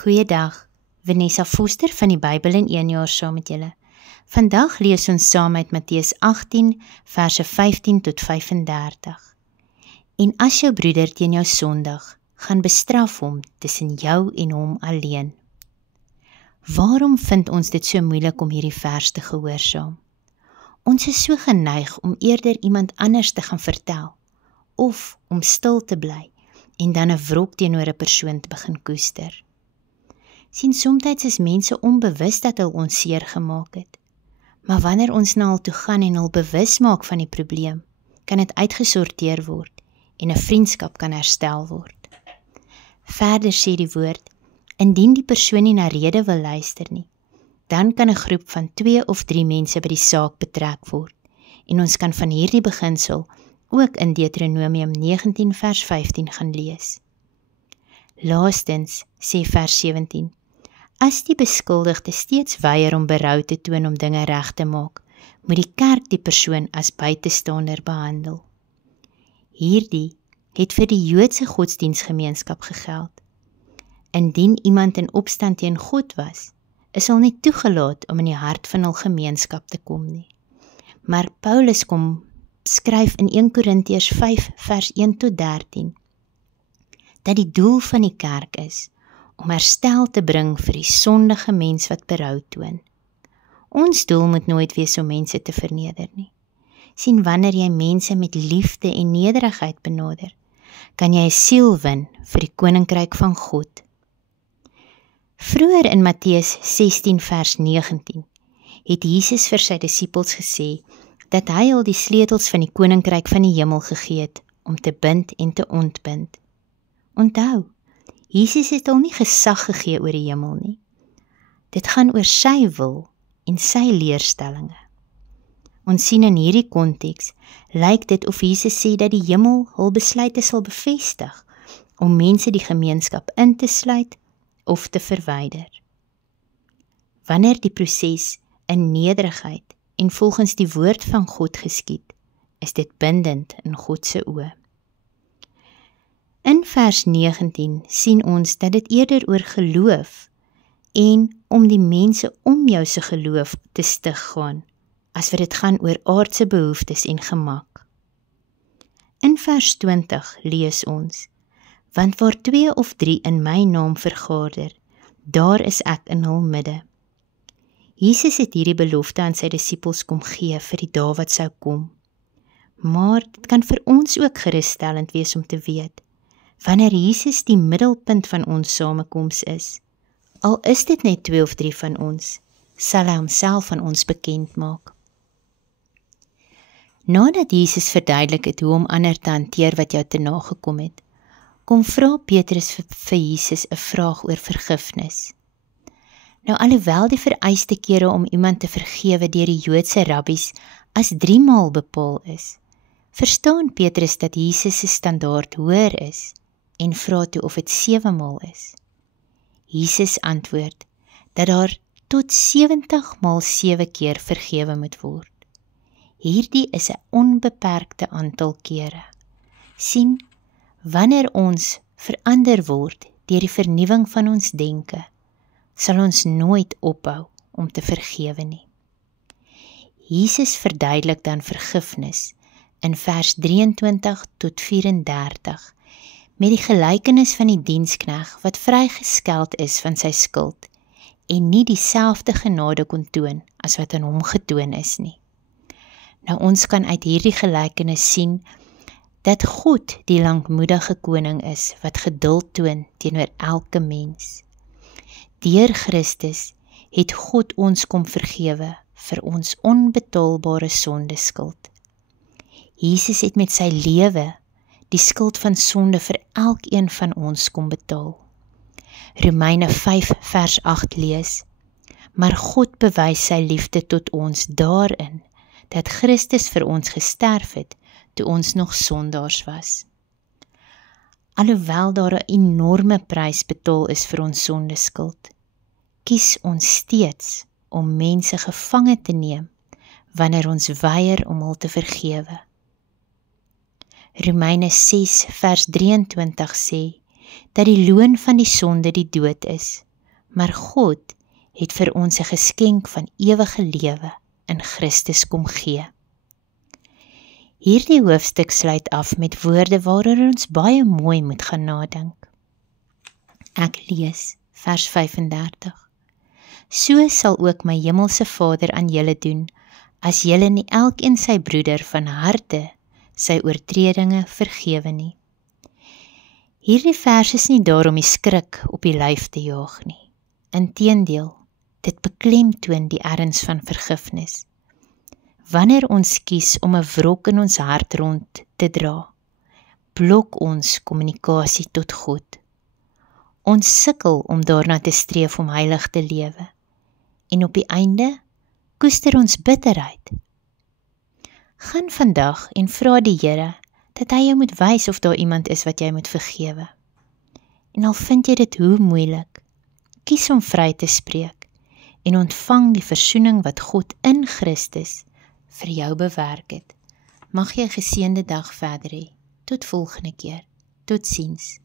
Goeiedag, Vanessa Foster van die Bybel in 1 jaar saam met julle. Vandag lees ons saam uit Matteus 18, verse 15 tot 35. En as jou broeder teen jou sondig, gaan bestraf hom tussen jou en hom alleen. Waarom vind ons dit so moeilik om hierdie vers te gehoorsaam? Ons is so geneig om eerder iemand anders te gaan vertel, of om stil te bly, en dan 'n wrok teenoor 'n persoon te begin koester. Sien, soms is mense onbewus dat hulle ons seer gemaak het. Maar wanneer ons na hulle toe gaan en hulle bewus maak van die probleem, kan dit uitgesorteer word en 'n vriendskap kan herstel word. Verder sê die woord, indien die persoon nie na rede wil luister nie, dan kan 'n groep van 2 of 3 mense by die saak betrek word. En ons kan van hierdie beginsel ook in Deuteronomium 19 vers 15 gaan lees. Laastens, sê vers 17, as die beskuldigde steeds weier om berou te toon om dinge reg te maak, moet die kerk die persoon as buitestander behandel. Hierdie het vir die Joodse godsdienstgemeenskap gegeld. Indien iemand in opstand teen God was, is hulle nie toegelaat om in die hart van hul gemeenskap te kom nie. Maar Paulus kom skryf in 1 Korintiërs 5 vers 1 tot 13, dat die doel van die kerk is om herstel te bring vir die sondige mens wat berou toon. Ons doel moet nooit wees om mense te verneder nie. Sien, wanneer jy mense met liefde en nederigheid benader, kan jy 'n siel win vir die koninkryk van God. Vroeger in Matteus 16 vers 19 het Jesus vir sy disippels gesê dat hy al die sleutels van die koninkryk van die hemel gegee het om te bind en te ontbind. Onthou, Jesus het al nie gesag gegee oor die hemel nie. Dit gaan oor sy wil en sy leerstellinge. Ons sien in hierdie konteks, lyk dit of Jesus sê dat die hemel hul besluite sal bevestig om mense die gemeenskap in te sluit of te verwyder. Wanneer die proses in nederigheid en volgens die woord van God geskied, is dit bindend in God se oë. In vers 19 sien ons dat dit eerder oor geloof en om die mense om jou se geloof te stig gaan, as wat dit gaan oor aardse behoeftes en gemak. In vers 20 lees ons, want waar 2 of 3 in my naam vergader, daar is ek in hul midde. Jesus het hierdie belofte aan sy disippels kom gee vir die dae wat sou kom. Maar dit kan vir ons ook gerusstellend wees om te weet, wanneer Jesus die middelpunt van ons samekoms is, al is dit net 2 of 3 van ons, sal hy homself aan ons bekend maak. Nadat Jesus verduidelik het hoe om ander te hanteer wat jou te nagekom het, kom vra Petrus vir Jesus 'n vraag oor vergifnis. Nou alhoewel die vereiste kere om iemand te vergewe deur die Joodse rabbies as 3 maal bepaal is, verstaan Petrus dat Jesus se standaard hoër is en vra toe of dit 7 maal is. Jesus antwoord dat daar tot 70 maal 7 keer vergewe moet word. Hierdie is 'n onbeperkte aantal kere. Sien, wanneer ons verander word deur die vernuwing van ons denke, sal ons nooit ophou om te vergewe nie. Jesus verduidelik dan vergifnis in vers 23 tot 34 met die gelykenis van die dienskneg wat vrygeskeld is van sy skuld en nie dieselfde genade kon toon as wat aan hom getoon is nie. Nou ons kan uit hierdie gelykenis sien dat God die lankmoedige koning is wat geduld toon teenoor elke mens. Deur Christus het God ons kom vergewe vir ons onbetaalbare sondeskuld. Jesus het met sy lewe die skuld van sonde vir elkeen van ons kom betaal. Romeine 5 vers 8 lees, maar God bewys sy liefde tot ons daarin, dat Christus vir ons gesterf het, toe ons nog sondaars was. Alhoewel daar 'n enorme prys betaal is vir ons sondeskuld, kies ons steeds om mense gevange te neem, wanneer ons weier om hul te vergewe. Romeine 6 vers 23 sê, dat die loon van die sonde die dood is, maar God het vir ons 'n geskenk van ewige lewe in Christus kom gee. Hierdie hoofstuk sluit af met woorde waaroor ons baie mooi moet gaan nadink. Ek lees vers 35. So sal ook my hemelse Vader aan julle doen, as julle nie elkeen sy broeder van harte sy oortredinge vergewe nie. Hierdie vers is nie daar om die skrik op die lyf te jaag nie. Inteendeel, dit beklemtoon die erns van vergifnis. Wanneer ons kies om 'n wrok in ons hart rond te dra, blok ons kommunikasie tot God. Ons sukkel om daarna te streef om heilig te lewe, en op die einde koester ons bitterheid. Gaan vandag en vra die Here dat hy jou moet wys of daar iemand is wat jy moet vergewe. En al vind jy dit hoe moeilik, kies om vry te spreek en ontvang die versoening wat God in Christus vir jou bewerk het. Mag jy 'n geseënde dag verder hê. Tot volgende keer. Totsiens.